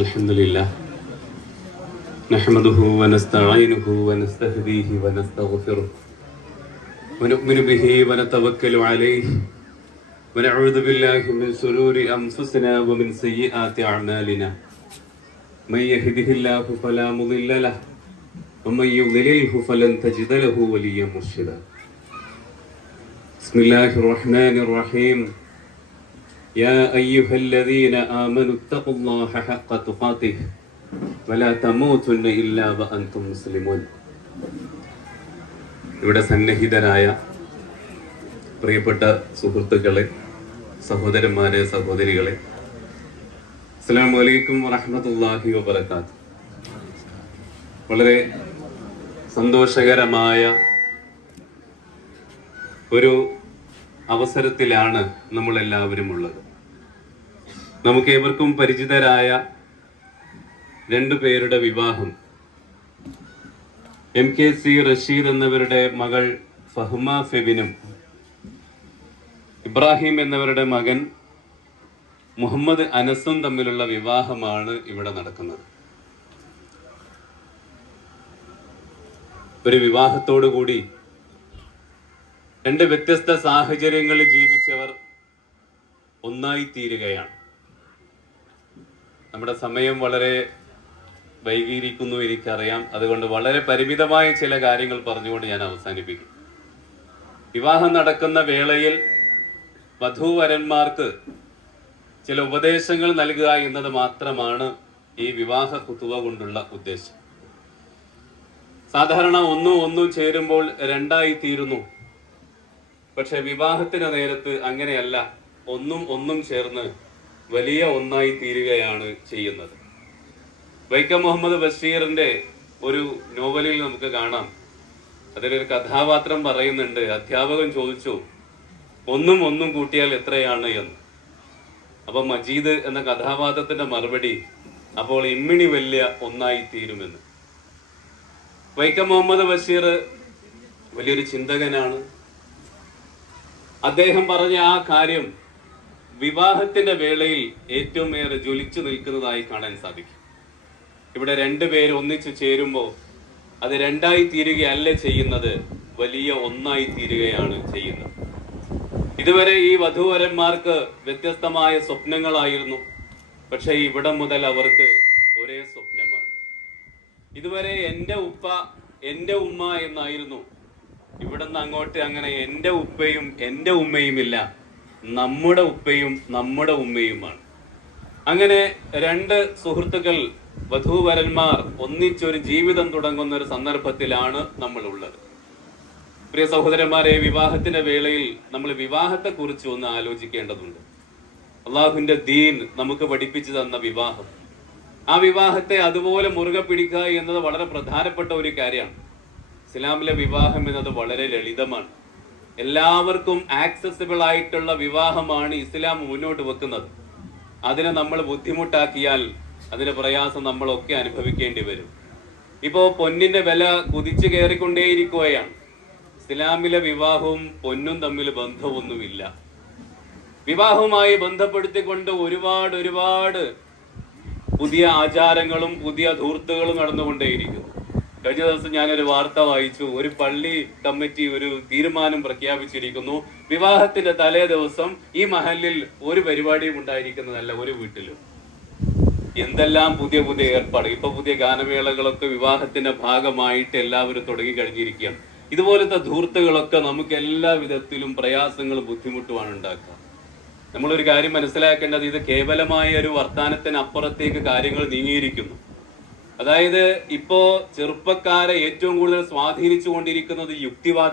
الحمد لله نحمده ونستعينه ونستهديه ونستغفره ونؤمن به ونتوكل عليه ونعوذ بالله من شرور أنفسنا ومن سيئات أعمالنا من يهده الله فلا مضل له ومن يضلله فلن تجد له وليا مرشدا بسم الله الرحمن الرحيم يا أيها الذين آمنوا اتقوا الله حق تقاته ولا تموتن إلا وأنتم مسلمون. ഇവിടെ സന്നിഹിതരായ പ്രിയപ്പെട്ട സുഹൃത്തുക്കളെ, സഹോദരന്മാരെ, സഹോദരികളെ, അസ്സലാമു അലൈക്കും വറഹ്മത്തുള്ളാഹി വബറകാതുഹു. വളരെ സന്തോഷകരമായ ഒരു അവസരത്തിലാണ് നമ്മളെല്ലാവരും ഉള്ളത്. നമുക്കേവർക്കും പരിചിതരായ രണ്ടു പേരുടെ വിവാഹം, MKC റഷീദ് എന്നവരുടെ മകൾ ഫഹ്മ ഫെബിനും ഇബ്രാഹിം എന്നവരുടെ മകൻ മുഹമ്മദ് അനസും തമ്മിലുള്ള വിവാഹമാണ് ഇവിടെ നടക്കുന്നത്. ഒരു വിവാഹത്തോടു കൂടി രണ്ട് വ്യത്യസ്ത സാഹചര്യങ്ങളിൽ ജീവിച്ചവർ ഒന്നായി തീരുകയാണ്. നമ്മുടെ സമയം വളരെ വൈകിയിരിക്കുന്നു, എനിക്കറിയാം. അതുകൊണ്ട് വളരെ പരിമിതമായ ചില കാര്യങ്ങൾ പറഞ്ഞുകൊണ്ട് ഞാൻ അവസാനിപ്പിക്കും. വിവാഹം നടക്കുന്ന വേളയിൽ വധൂവരന്മാർക്ക് ചില ഉപദേശങ്ങൾ നൽകുക എന്നത് മാത്രമാണ് ഈ വിവാഹ ഖുതുബ കൊണ്ടുള്ള ഉദ്ദേശം. സാധാരണ ഒന്നും ചേരുമ്പോൾ രണ്ടായി തീരുന്നു. പക്ഷെ വിവാഹത്തിന് നേരത്ത് അങ്ങനെയല്ല, ഒന്നും ചേർന്ന് വലിയ ഒന്നായി തീരുകയാണ് ചെയ്യുന്നത്. വൈക്കം മുഹമ്മദ് ബഷീറിന്റെ ഒരു നോവലിൽ നമുക്ക് കാണാം. അതിലൊരു കഥാപാത്രം പറയുന്നുണ്ട്, അധ്യാപകൻ ചോദിച്ചു ഒന്നും കൂട്ടിയാൽ എത്രയാണ് എന്ന്. അപ്പൊ മജീദ് എന്ന കഥാപാത്രത്തിന്റെ മറുപടി, അപ്പോൾ ഇമ്മിണി വലിയ ഒന്നായി തീരുമെന്ന്. വൈക്കം മുഹമ്മദ് ബഷീർ വലിയൊരു ചിന്തകനാണ്. അദ്ദേഹം പറഞ്ഞ ആ കാര്യം വിവാഹത്തിന്റെ വേളയിൽ ഏറ്റവും ഏറെ ജ്വലിച്ചു നിൽക്കുന്നതായി കാണാൻ സാധിക്കും. ഇവിടെ രണ്ടുപേര് ഒന്നിച്ചു ചേരുമ്പോൾ അത് രണ്ടായി തീരുകയല്ല ചെയ്യുന്നത്, വലിയ ഒന്നായി തീരുകയാണ് ചെയ്യുന്നത്. ഇതുവരെ ഈ വധൂവരന്മാർക്ക് വ്യത്യസ്തമായ സ്വപ്നങ്ങളായിരുന്നു. പക്ഷെ ഇവിടം മുതൽ അവർക്ക് ഒരേ സ്വപ്നമാണ്. ഇതുവരെ എൻ്റെ ഉപ്പ എൻ്റെ ഉമ്മ എന്നായിരുന്നു. ഇവിടുന്ന് അങ്ങോട്ട് അങ്ങനെ എൻ്റെ ഉപ്പയും എൻ്റെ ഉമ്മയുമില്ല, നമ്മുടെ ഉപ്പയും നമ്മുടെ ഉമ്മയുമാണ്. അങ്ങനെ രണ്ട് സുഹൃത്തുക്കൾ, വധൂവരന്മാർ ഒന്നിച്ചൊരു ജീവിതം തുടങ്ങുന്ന ഒരു സന്ദർഭത്തിലാണ് നമ്മൾ ഉള്ളത്. പ്രിയ സഹോദരന്മാരെ, വിവാഹത്തിന്റെ വേളയിൽ നമ്മൾ വിവാഹത്തെ കുറിച്ച് ഒന്ന് ആലോചിക്കേണ്ടതുണ്ട്. അള്ളാഹുവിന്റെ ദീൻ നമുക്ക് പഠിപ്പിച്ചു തന്ന വിവാഹം, ആ വിവാഹത്തെ അതുപോലെ മുറുകെ പിടിക്കുക എന്നത് വളരെ പ്രധാനപ്പെട്ട ഒരു കാര്യമാണ്. ഇസ്ലാമിലെ വിവാഹം എന്നത് വളരെ ലളിതമാണ്. എല്ലാവർക്കും ആക്സസിബിൾ ആയിട്ടുള്ള വിവാഹമാണ് ഇസ്ലാം മുന്നോട്ട് വെക്കുന്നത്. അതിനെ നമ്മൾ ബുദ്ധിമുട്ടാക്കിയാൽ അതിന്റെ പ്രയാസം നമ്മളൊക്കെ അനുഭവിക്കേണ്ടി വരും. ഇപ്പോ പൊന്നിന്റെ വില കുതിച്ചു കയറിക്കൊണ്ടേയിരിക്കുകയാണ്. ഇസ്ലാമിലെ വിവാഹവും പൊന്നും തമ്മിൽ ബന്ധമൊന്നുമില്ല. വിവാഹവുമായി ബന്ധപ്പെടുത്തിക്കൊണ്ട് ഒരുപാട് പുതിയ ആചാരങ്ങളും പുതിയ ധൂർത്തുകളും നടന്നുകൊണ്ടേയിരിക്കുന്നു. കഴിഞ്ഞ ദിവസം ഞാനൊരു വാർത്ത വായിച്ചു. ഒരു പള്ളി കമ്മിറ്റി ഒരു തീരുമാനം പ്രഖ്യാപിച്ചിരിക്കുന്നു, വിവാഹത്തിന്റെ തലേ ദിവസം ഈ മഹലിൽ ഒരു പരിപാടിയും ഉണ്ടായിരിക്കുന്നതല്ല, ഒരു വീട്ടിലും. എന്തെല്ലാം പുതിയ ഏർപ്പാട്. ഇപ്പൊ പുതിയ ഗാനമേളകളൊക്കെ വിവാഹത്തിന്റെ ഭാഗമായിട്ട് എല്ലാവരും തുടങ്ങി കഴിഞ്ഞിരിക്കുകയാണ്. ഇതുപോലത്തെ ധൂർത്തുകളൊക്കെ നമുക്ക് എല്ലാ വിധത്തിലും പ്രയാസങ്ങളും ബുദ്ധിമുട്ടുമാണ് ഉണ്ടാക്കുക. നമ്മളൊരു കാര്യം മനസ്സിലാക്കേണ്ടത്, ഇത് കേവലമായ ഒരു വർത്താനത്തിന് അപ്പുറത്തേക്ക് കാര്യങ്ങൾ നീങ്ങിയിരിക്കുന്നു. അതായത് ഇപ്പോ ചെറുപ്പക്കാരെ ഏറ്റവും കൂടുതൽ സ്വാധീനിച്ചു കൊണ്ടിരിക്കുന്നത് യുക്തിവാദം.